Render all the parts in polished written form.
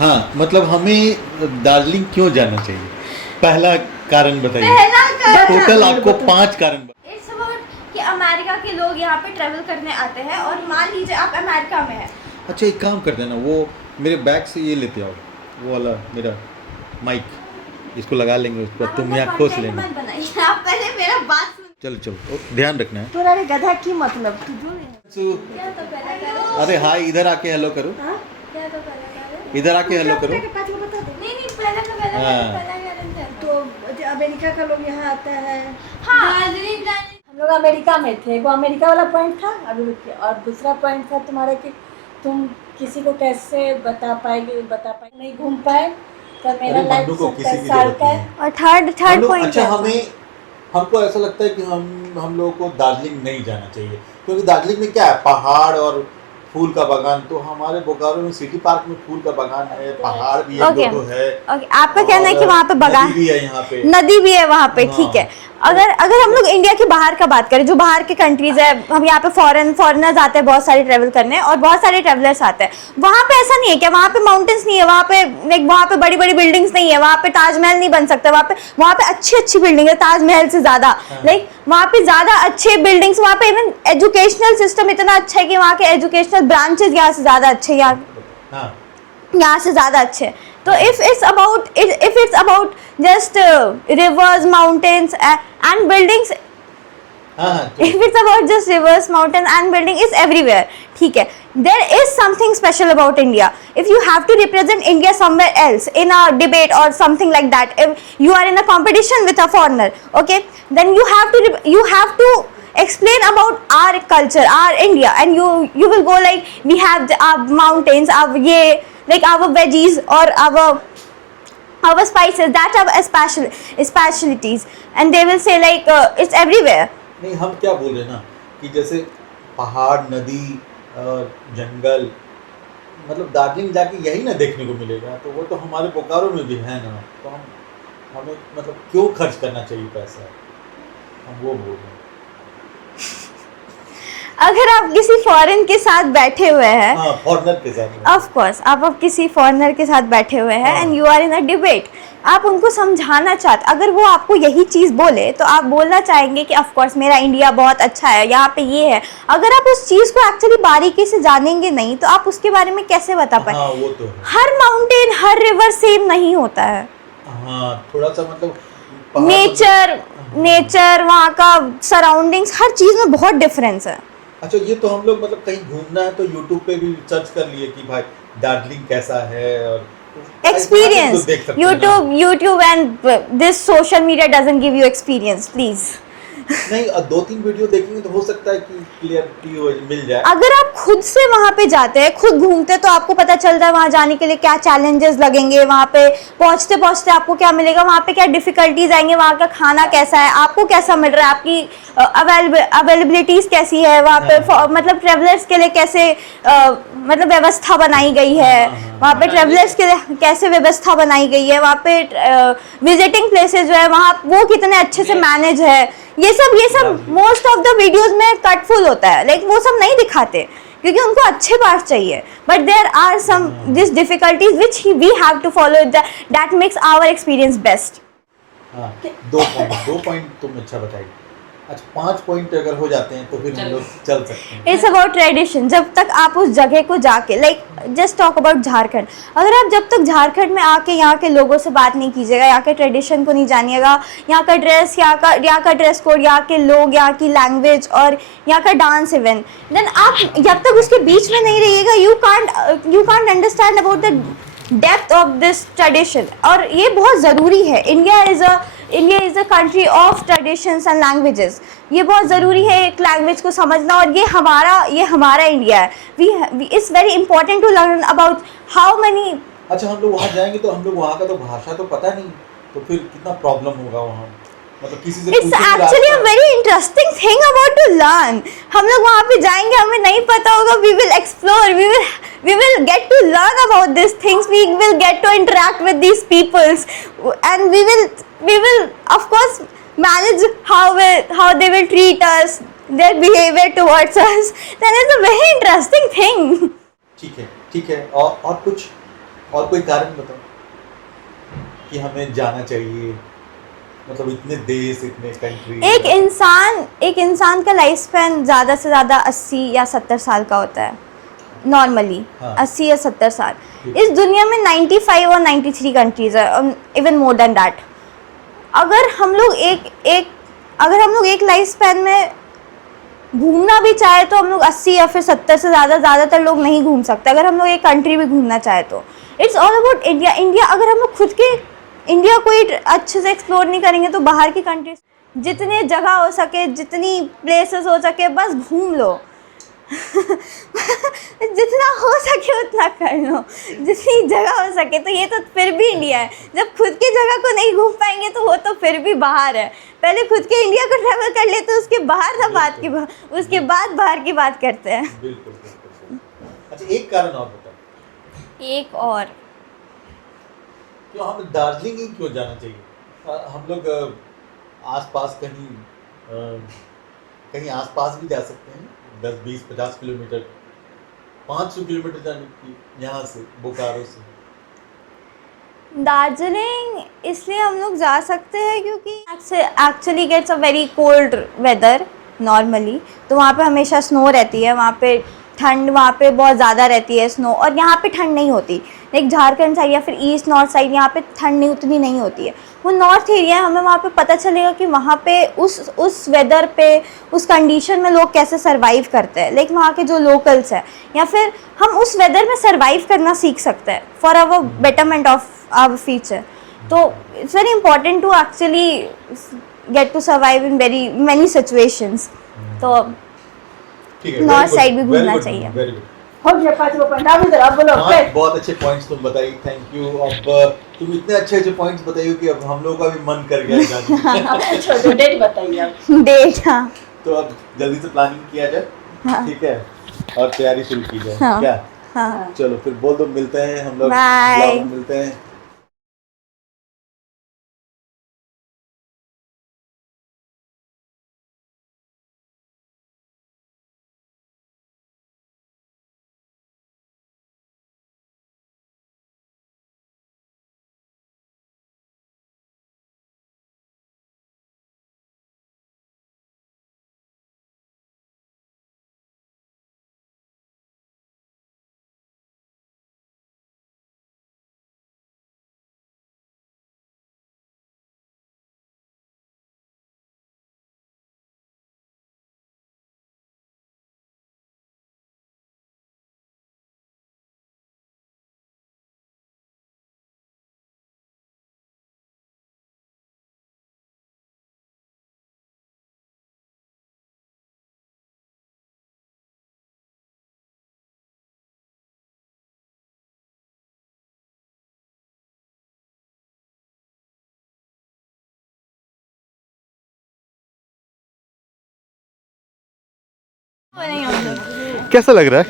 हाँ, मतलब हमें दार्जिलिंग क्यों जाना चाहिए? पहला कारण बताइए। पहला कारण टोटल आपको 5 कारण इट्स अबाउट कि अमेरिका के लोग यहाँ पे ट्रेवल करने आते हैं और मान लीजिए आप अमेरिका में हैं। अच्छा, एक काम करते हैं ना, वो मेरे बैग से ये लेते आओ, वो वाला मेरा माइक, इसको लगा लेंगे उस पर, आप तुम अपना यहाँ खोस content लेना। मत बनाइए, आप पहले मेरा बात सुन। चलो चलो, ध्यान रखना है। तोरा रे गधा की मतलब तू जो क्या तो पहले करो। अरे हाय, इधर आके हेलो करो, क्या तो पहले करो। इधर आके हेलो करो। पाँच लोग बता दे। नहीं पहले तो पहले हाँ। कारण था। तो जो अमेरिका का लोग यहाँ आता है, हाँ हम लोग अमेरिका में थे, वो अमेरिका वाला पॉइंट था अभी रुकिए, और दूसरा पॉइंट था तुम्हारा कि तुम किसी को कैसे बता पाएंगे नहीं घूम पाए, तो मेरा अरे लाइफ मन्नू को किसी 70 की साल जरूरत का नहीं है। है। और थर्ड पॉइंट अच्छा, हमको ऐसा लगता है कि हम लोगों को दार्जिलिंग नहीं जाना चाहिए, क्योंकि दार्जिलिंग में क्या है, पहाड़ और फूल का बागान। तो हमारे बोकारो में सिटी पार्क में फूल का बागान है, पहाड़ भी एक दो है। ओके, आपका कहना है कि वहाँ पे बागान नदी भी है यहाँ पे। नदी भी है वहाँ पे, हाँ। ठीक है। अगर हम लोग इंडिया के बाहर का बात करें, जो बाहर के कंट्रीज है, हम यहाँ पे फॉरेनर्स आते हैं बहुत सारे ट्रेवल करने, और बहुत सारे ट्रेवलर्स आते हैं। वहाँ पे ऐसा नहीं है क्या? वहाँ पे माउंटेन्स नहीं है, वहाँ पे बड़ी बड़ी बिल्डिंग्स नहीं है, वहाँ पे ताजमहल नहीं बन सकता, वहाँ पे अच्छी बिल्डिंग है ताजमहल से ज्यादा। लाइक वहाँ पे ज्यादा अच्छे बिल्डिंग्स, वहाँ पे इवन एजुकेशनल सिस्टम इतना अच्छा है कि वहाँ के एजुकेशनल ब्रांचेस यहाँ से ज्यादा अच्छे, यहाँ से ज्यादा अच्छे। तो if it's about just reverse, mountains and buildings, if it's about just rivers, mountain and building is everywhere, ठीक है। There is something special about India. If you have to represent India somewhere else in a debate or something like that, if you are in a competition with a foreigner, okay, then you have to explain about our culture, our India, and you will go like, we have our mountains, our veggies or our spices, that are specialties, and they will say like it's everywhere. नहीं, हम क्या बोल रहे हैं ना, कि जैसे पहाड़, नदी और जंगल, मतलब दार्जिलिंग जाके यही ना देखने को मिलेगा, तो वो तो हमारे बोकारो में भी है ना। तो हमें मतलब क्यों खर्च करना चाहिए पैसा, हम वो बोल रहे हैं। अगर आप किसी फॉरेन के साथ बैठे हुए हैं, फॉरेनर के साथ, ऑफ कोर्स आप किसी फॉरेनर के साथ बैठे हुए हैं and you are in a debate, आप उनको समझाना चाहते, अगर वो आपको यही चीज़ बोले तो आप बोलना चाहेंगे कि ऑफ कोर्स मेरा इंडिया बहुत अच्छा है, यहाँ पे ये है। अगर आप उस चीज़ को एक्चुअली बारीकी से जानेंगे नहीं तो आप उसके बारे में कैसे बता पाए? वो तो है। हर माउंटेन, हर रिवर सेम नहीं होता है। थोड़ा सा मतलब नेचर, वहाँ का सराउंडिंग्स, हर चीज़ में बहुत डिफरेंस है। अच्छा, ये तो हम लोग मतलब कहीं घूमना है तो यूट्यूब पे भी सर्च कर लिए कि भाई दार्जिलिंग कैसा है, और experience, YouTube and this social media doesn't give you experience, please. नहीं, 2-3 वीडियो देखेंगे तो हो सकता है कि क्लियरिटी मिल जाए। अगर आप खुद से वहाँ पे जाते हैं, खुद घूमते हैं, तो आपको पता चलता है वहाँ जाने के लिए क्या चैलेंजेस लगेंगे, वहाँ पे पहुँचते पहुँचते आपको क्या मिलेगा, वहाँ पे क्या डिफिकल्टीज आएंगे, वहाँ का खाना कैसा है, आपको कैसा मिल रहा है, आपकी अवेलेबिलिटीज कैसी है वहाँ पे, मतलब ट्रेवलर्स के लिए कैसे मतलब व्यवस्था बनाई गई है, वहाँ पे ट्रेवलर्स के लिए कैसे व्यवस्था बनाई गई है, वहाँ पे विजिटिंग प्लेसेस जो है वहाँ वो कितने अच्छे से मैनेज है, ये सब मोस्ट ऑफ द वीडियोस में कटफुल होता है, लाइक वो सब नहीं दिखाते क्योंकि उनको अच्छे पार्ट चाहिए, but there are some this difficulties which we have to follow, that makes our experience best. दो पॉइंट तुम अच्छा बताइए। अच्छा, 5 पॉइंट अगर हो जाते हैं तो फिर हम लोग चल सकते हैं। It's about tradition. जब तक आप उस जगह को जाके, like just talk about Jharkhand, अगर आप जब तक झारखंड में आके यहाँ के लोगों से बात नहीं कीजिएगा, यहाँ के ट्रेडिशन को नहीं जानिएगा, यहाँ का ड्रेस, यहाँ का ड्रेस कोड, यहाँ के लोग, यहाँ की लैंग्वेज और यहाँ का डांस इवेंट, देन आप जब तक उसके बीच में नहीं रहिएगा, you can't understand about the depth of this tradition. और ये बहुत ज़रूरी है। India is a country of traditions and languages. ये बहुत ज़रूरी है एक लैंग्वेज को समझना, और ये हमारा इंडिया है। We it's very important to learn about how many. अच्छा, हम लोग वहाँ जाएंगे तो हम लोग वहाँ का तो भाषा तो पता नहीं, तो फिर कितना प्रॉब्लम होगा वहाँ, मतलब किसी से it's actually a very interesting thing about to learn. हम लोग वहाँ पे जाएंगे, हमें नहीं पता होगा, we will explore, we will get to learn about these things, we will get to interact with these peoples, and we will of course manage how they will treat us, their behavior towards us. Then it's a very interesting thing. ठीक है। और कुछ और कोई कारण बताओ कि हमें जाना चाहिए, मतलब इतने देश, इतने कंट्री। एक इंसान का लाइफ स्पैन ज़्यादा से ज़्यादा 80 या 70 साल का होता है नॉर्मली। हाँ। 80 या 70 साल। ठीक। इस दुनिया में 95 और 93 कंट्रीज है, इवन मोर देन दैट। अगर हम लोग एक लाइफ स्पैन में घूमना भी चाहे तो हम लोग 80 या फिर 70 से ज़्यादातर लोग नहीं घूम सकते। अगर हम लोग एक कंट्री भी घूमना चाहे तो इट्स ऑल अबाउट इंडिया। अगर हम लोग खुद के इंडिया को ही अच्छे से एक्सप्लोर नहीं करेंगे तो बाहर की कंट्रीज जितने जगह हो सके, जितनी प्लेसेस हो सके, बस घूम लो। जितना हो सके उतना कर लो, जितनी जगह हो सके। तो ये तो फिर भी इंडिया है। जब खुद की जगह को नहीं घूम पाएंगे तो वो तो फिर भी बाहर है। पहले खुद के इंडिया को ट्रैवल कर लेते, उसके उसके बाद बाहर की बात करते हैं। बिल्कुल बिल्कुल। अच्छा, एक कारण और बताओ। एक और क्यों हमें दार्जिलिंग ही क्यों जाना चाहिए? हम लोग आसपास कहीं आसपास भी जा सकते हैं, 10, 20, 50 किलोमीटर, 500 किलोमीटर जाने की यहाँ से, बोकारो से। दार्जिलिंग इसलिए हम लोग जा सकते हैं क्योंकि actually gets a very cold weather normally. तो वहाँ पे हमेशा स्नो रहती है, वहाँ पे ठंड वहाँ पे बहुत ज़्यादा रहती है स्नो। और यहाँ पे ठंड नहीं होती, लाइक झारखंड साइड या फिर ईस्ट नॉर्थ साइड यहाँ पे ठंड उतनी नहीं होती है। वो नॉर्थ एरिया है, हमें वहाँ पे पता चलेगा कि वहाँ पे उस वेदर पे, उस कंडीशन में लोग कैसे सर्वाइव करते हैं, लाइक वहाँ के जो लोकल्स हैं। या फिर हम उस वेदर में सर्वाइव करना सीख सकते हैं for our betterment of our future. तो it's very important to actually get to survive in very many situations. तो नॉर्थ साइड भी घूमना चाहिए। Very good. हो गया 5 पॉइंट। अब इधर आप बोलो। बहुत अच्छे पॉइंट्स तुम बताई, थैंक यू। अब तुम इतने अच्छे पॉइंट्स बताइए कि अब हम लोगों का भी मन कर गया जाने। छोड़ो, डेट बताइए आप। डेट, हाँ। तो अब जल्दी से प्लानिंग किया जाए, हाँ। ठीक है, और तैयारी शुरू की जाए। हाँ। क्या? हाँ। चलो फिर बोल दो, मिलते हैं हम लोग, Bye. ब्लॉग में मिलते हैं। कैसा लग रहा है?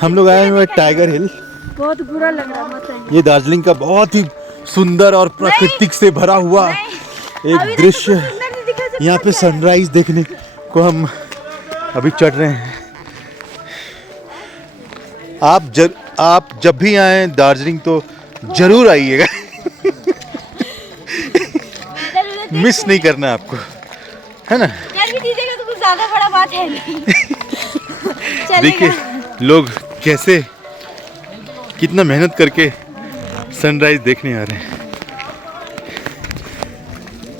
हम लोग आए हुए टाइगर हिल। बहुत बुरा लग रहा है, मत। ये दार्जिलिंग का बहुत ही सुंदर और प्राकृतिक से भरा हुआ एक दृश्य। यहाँ पे सनराइज देखने को हम अभी चढ़ रहे हैं। आप जब भी आए दार्जिलिंग तो जरूर आइएगा। मिस नहीं करना आपको, है ना? तो कुछ ज्यादा बड़ा बात है नहीं। देखिए लोग कैसे, कितना मेहनत करके सनराइज देखने आ रहे हैं।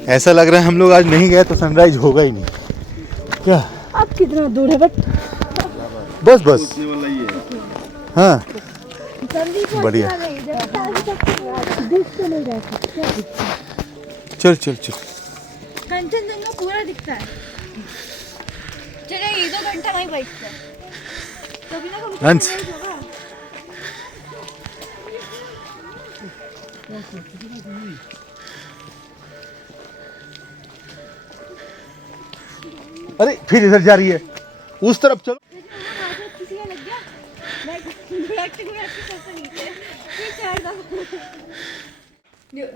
ऐसा लग रहा है हम लोग आज नहीं गए तो सनराइज होगा ही नहीं। क्या आप कितना दूर है? बट बस हाँ, बढ़िया। चल कंचनजंगा पूरा दिखता है। चलो 1-2 घंटा वहीं बैठते हैं। कभी ना कभी हंस। अरे फिर इधर जा रही है, उस तरफ चलो। किसी का लग गया,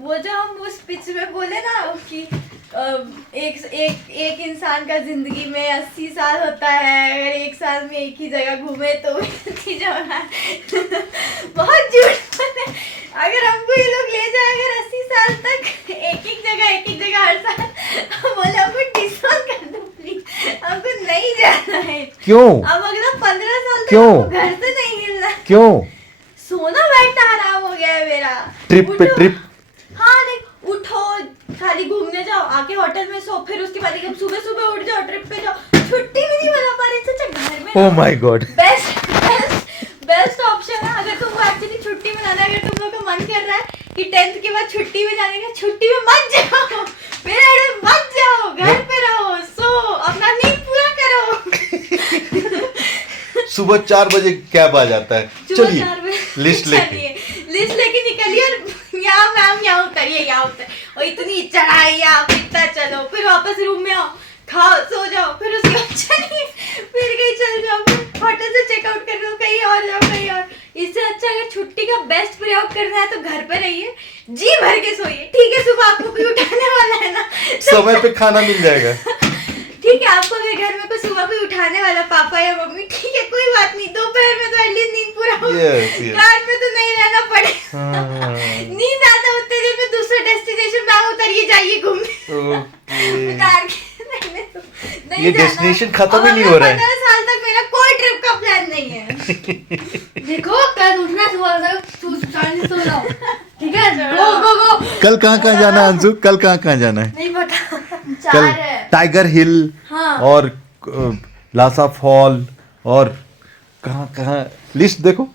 वो जो हम उस पिच में बोले ना कि एक इंसान का जिंदगी में 80 साल होता है, अगर 1 साल में एक ही जगह घूमे तो बहुत झूठ क्यों अब अगला 15 साल तक क्यों? आपको घर से नहीं हिलना है। क्यों सोना बैठना हराम हो गया है मेरा। ट्रिप पे उठो। ट्रिप हाँ नहीं, उठो खाली घूमने जाओ, आके होटल में सो, फिर उसके बाद एकदम सुबह सुबह उठ जाओ, ट्रिप पे जाओ, छुट्टी भी नहीं मिला पा रही। सोचा घर में oh my God best option है अगर तुमको एक्चुअली छुट्टी मनाना है। अगर तुम लोग का मन कर रहा है कि 10th के बाद छुट्टी में जाने का, छुट्टी में मत जाओ, मेरे अड़े मत जाओ, घर पे रहो, सो अपना नींद पूरा करो। सुबह 4 बजे कैब आ जाता है, चलिए लिस्ट लेके लिस्ट लेके निकलिए और यहाँ मैम यहाँ उतरिए, यहाँ उतर, और इतनी चढ़ाई आप इतना चलो, फिर वापस रूम में आओ, खाओ, सो जाओ, फिर उसके बाद चलिए फिर कहीं चल जाओ, फिर होटल से चेकआउट कर लो, कहीं और जाओ, कहीं और। इससे अच्छा अगर छुट्टी का बेस्ट प्रयोग करना है तो घर पे रहिए, जी भर के सोइए। ठीक है, सुबह आपको कोई उठाने वाला है ना, समय पे खाना मिल जाएगा। ठीक है, आपको अगर घर में कोई सुबह कोई उठाने वाला, पापा या मम्मी, ठीक है कोई बात नहीं, दोपहर में तो एटलीस्ट नींद पूरा हो। Yes, yes. रात में तो नहीं रहना पड़े। हाँ। नींद आता उतने देर में दूसरे डेस्टिनेशन पे उतरिए, जाइए घूमने। ओके कार के नहीं, नहीं ये जाना। डेस्टिनेशन खत्म और ही नहीं हो रहा है। 15 साल तक मेरा कोई ट्रिप का प्लान नहीं है। देखो कल उठना सुबह सो जाओ, ठीक है, गो गो गो। कल कहाँ जाना है अंशु? कल कहाँ जाना है? नहीं पता। कल टाइगर हिल हाँ। और लासा फॉल और कहाँ लिस्ट देखो।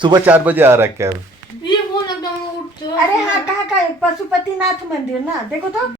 सुबह 4 बजे आ रहा है कैब। ये फोन एकदम उठ। अरे हाँ, कहाँ का पशुपतिनाथ मंदिर ना, देखो तो।